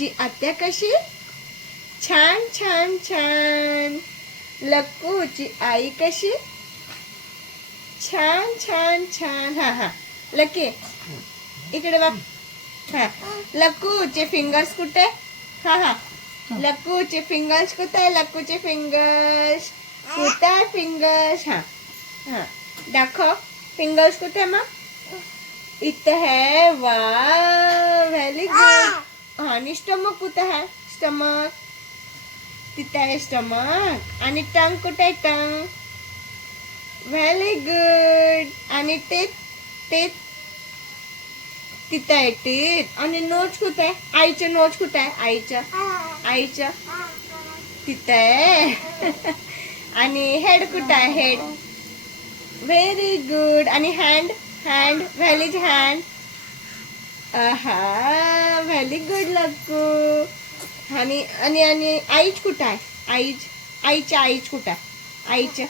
लक्कूची आत्या कशी? छान छान छान. लक्कूची आई कशी? छान छान छान. हा हा. लकी, इकडे बघ. हा. लक्कूचे फिंगर्स कुठे? हा हा. लक्कूचे फिंगर्स कुठे? लक्कूचे फिंगर्स कुठे फिंगर्स हा. हा. दाखव. फिंगर्स कुठे, मग? इथं है. वा व्हेरी गुड आणि स्टमक कुठं आहे? स्टमक तिथं आहे स्टमक आणि टंग कुठं आहे टंग व्हेरी गुड आणि ते ते तिथं आहे ते आणि नोट्स कुठं आहे? आईचं नोट्स कुठं आहे? आईचं आईचं तिथं आहे. आणि हेड कुठं आहे? हेड व्हेरी गुड आणि हँड हँड व्हॅलीज हँड हा व्हेरी गुड लक्कू आणि आणि आणि आईच कुठं आहे? आईच आईच्या आईच कुठं आहे? आईच्या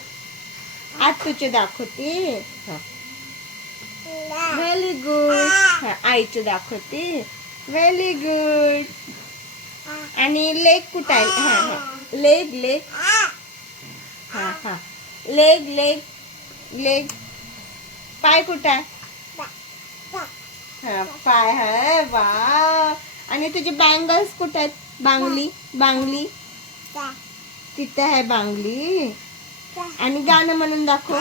आज तुझे दाखवते. व्हेरी गुड आईचं दाखवते. व्हेरी गुड आणि लेग कुठं आहे? हा हा. लेग लेग हा हा. लेग लेग लेग पाय कुठं आहे? हा पाय आहे वा आणि तुझे बँगल्स कुठे आहेत? बांगली बांगली. तिथे आहे बांगली. आणि गाणं म्हणून दाखव.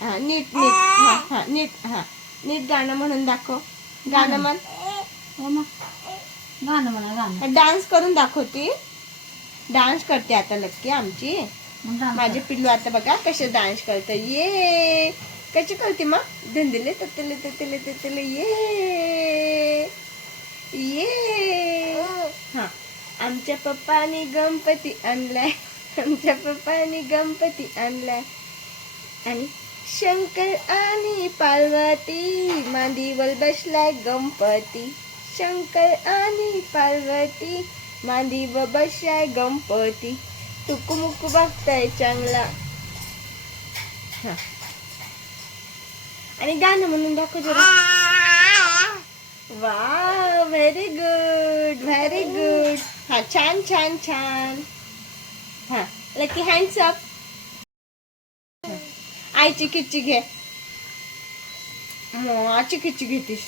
हा नीट नीट हा हा नीट हा. नीट गाणं म्हणून दाखव. गाणं म्हण. हो मग. गाणं म्हणा गाणं. डान्स करून दाखवते. डान्स करते आता लक्की आमची. माझे पिल्लू आता बघा कसे डान्स करत. ये. कशी करते मग? धंदिले ततले ततले ततले ये. ये. हां. आमच्या पप्पानी गणपती आणलाय. आमच्या पप्पानी गणपती आणलाय. आणि शंकर आणि पार्वती मांडीवर बसलाय गणपती. शंकर आणि पार्वती मांडीवर बसलाय गणपती. टुकुमुकू बघताय चांगला. हां. आणि गाणं म्हणून दाखव वा व्हेरी गुड व्हेरी गुड हा छान छान छान. हा लकी हँड्स अप आईची किच्ची घे. आची खिच्ची घेतीस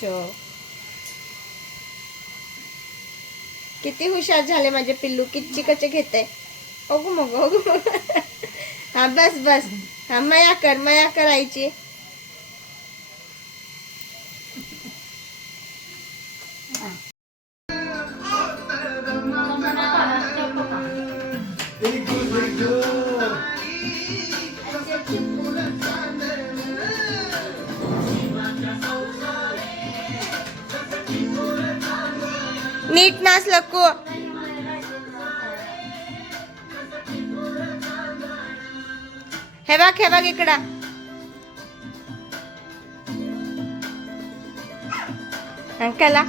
किती हुशार झाले माझे पिल्लू किच्ची कचे घेते? अगो मग अगो मग. हा बस बस. हा मया कर मया करायची नीट नाच लकू. हे बघ हे बघ इकडं. अंकला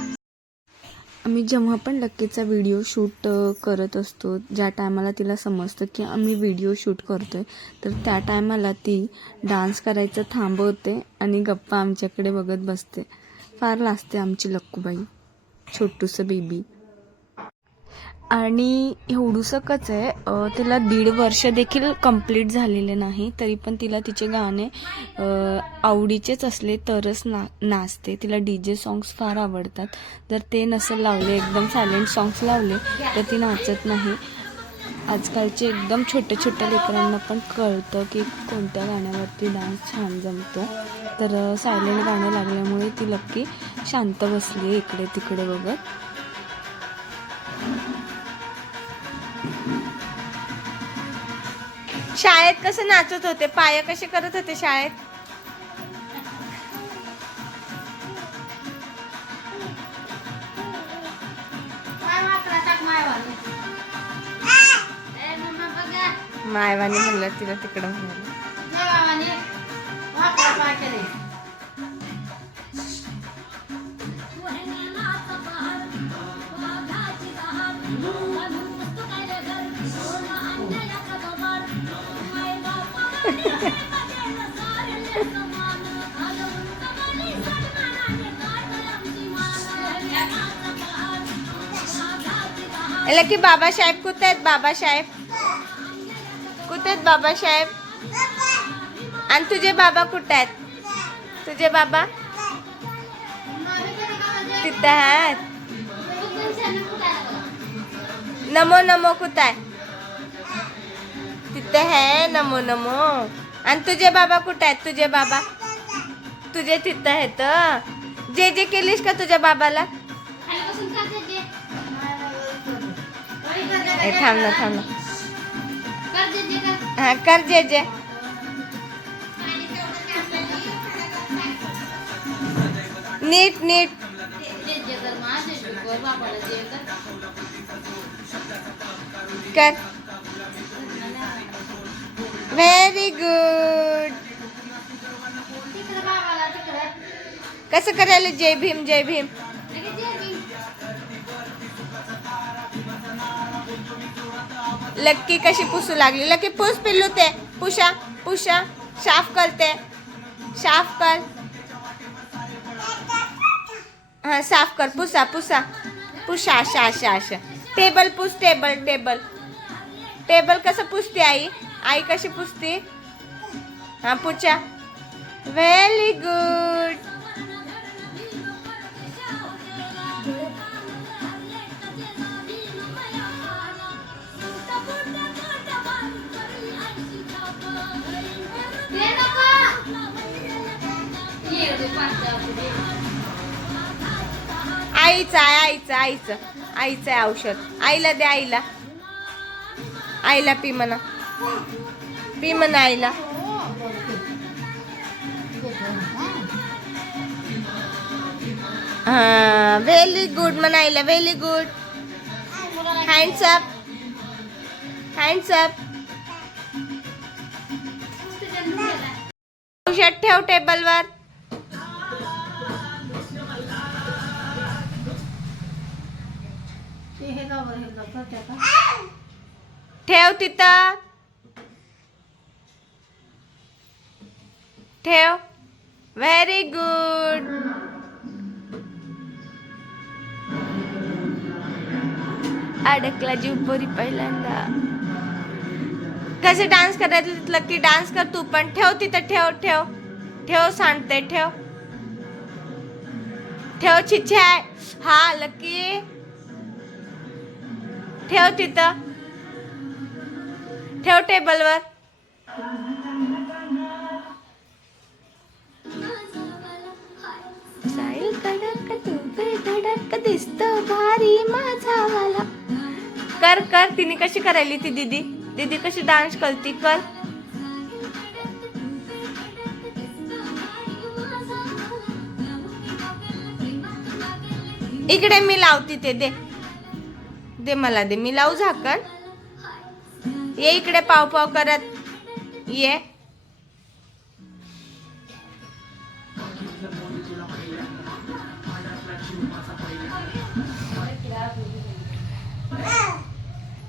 आम्ही जेव्हा पण लक्कीचा व्हिडिओ शूट करत असतो ज्या टायमाला तिला समजतं की आम्ही व्हिडिओ शूट करतोय तर त्या टायमाला ती डान्स करायचं थांबवते आणि गप्पा आमच्याकडे बघत बसते. फार लाजते आमची लक्कूबाई छोटूसं बेबी आणि एवढूसकच आहे तिला दीड वर्ष देखील कंप्लीट झालेले नाही तरी पण तिला तिचे गाणे आवडीचेच असले तरच ना नाचते. तिला डी जे सॉंग्स फार आवडतात. जर ते नसेल लावले एकदम सायलेंट सॉंग्स लावले तर ती नाचत नाही. आजकालचे एकदम छोट्या छोट्या लेकरांना पण कळतं की कोणत्या गाण्यावरती डान्स छान जमतो. तर सायलेंट गाणं लागल्यामुळे ती लक्की शांत बसली आहे इकडे तिकडे बघत. शाळेत कसं नाचत होते? पाय कसे करत होते शाळेत? मायवानी म्हणलं तिला तिकडं म्हणलं याला की बाबासाहेब कुठे आहेत बाबासाहेब कुठे आहेत बाबासाहेब आणि तुझे बाबा कुठे आहेत तुझे बाबा तिथं आहेत नमो नमो कुठं आहे तिथे आहे नमो नमो. आणि तुझे बाबा कुठे आहेत? तुझे बाबा? तुझे तिथं आहेत जे जे केलीस का तुझ्या बाबाला? ए थांब ना थांब ना. हा कर जे जे. नीट नीट. कर. व्हेरी गुड कसं करायला जय भीम जय भीम? लक्की कशी पुसू लागली? लक्की, पुस पिल्लू ते. पुशा पुशा. साफ़ करते साफ़ कर. हा साफ़ कर. पुसा पुसा. पुसा अशा अशा अशा टेबल पुस टेबल टेबल टेबल कसं पुसते आई? आई कशी पुसते? हा पुचा व्हेरी गुड आईचं आहे आईचं आईचं. आईचं आहे औषध. आईला दे आईला. आईला पी म्हणा. पी म्हणा आईला हा व्हेरी गुड म्हणा आईला very good hands up hands up औषध ठेव टेबलवर. ठेव तिथं. ठेव. व्हेरी गुड अडकला जीव पोरी पहिल्यांदा. कसे डान्स करायचं तिथलं की डान्स कर तू पण ठेव तिथं ठेव ठेव. ठेव सांगते ठेव. ठेव छिछे हा लकी. ठेव तिथं. ठेव टेबलवर. धडक भारी माझा वाला. कर कर तिने कशी करायली ती दीदी? दीदी कशी डान्स करती? कर. इकडे मी लावती ते दे. दे मला दे. मी लावू झाकण. ये इकडे पाव पाव करत. ये.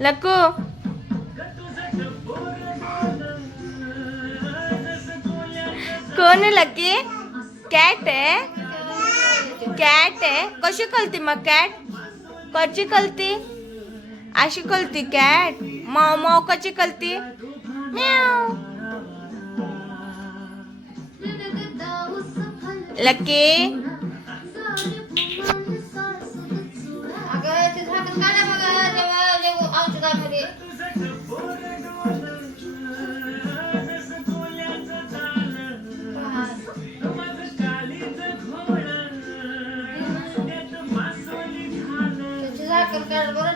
लकू। कोण आहे लकी? कॅट आहे कॅट आहे कशी कळती मग कॅट? कशी कळती अशी कळती कॅट? माव माव कशी कळती म्याव. लकी।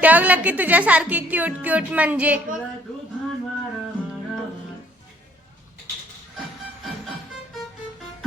तेव्हा की तुझ्यासारखी क्यूट क्यूट म्हणजे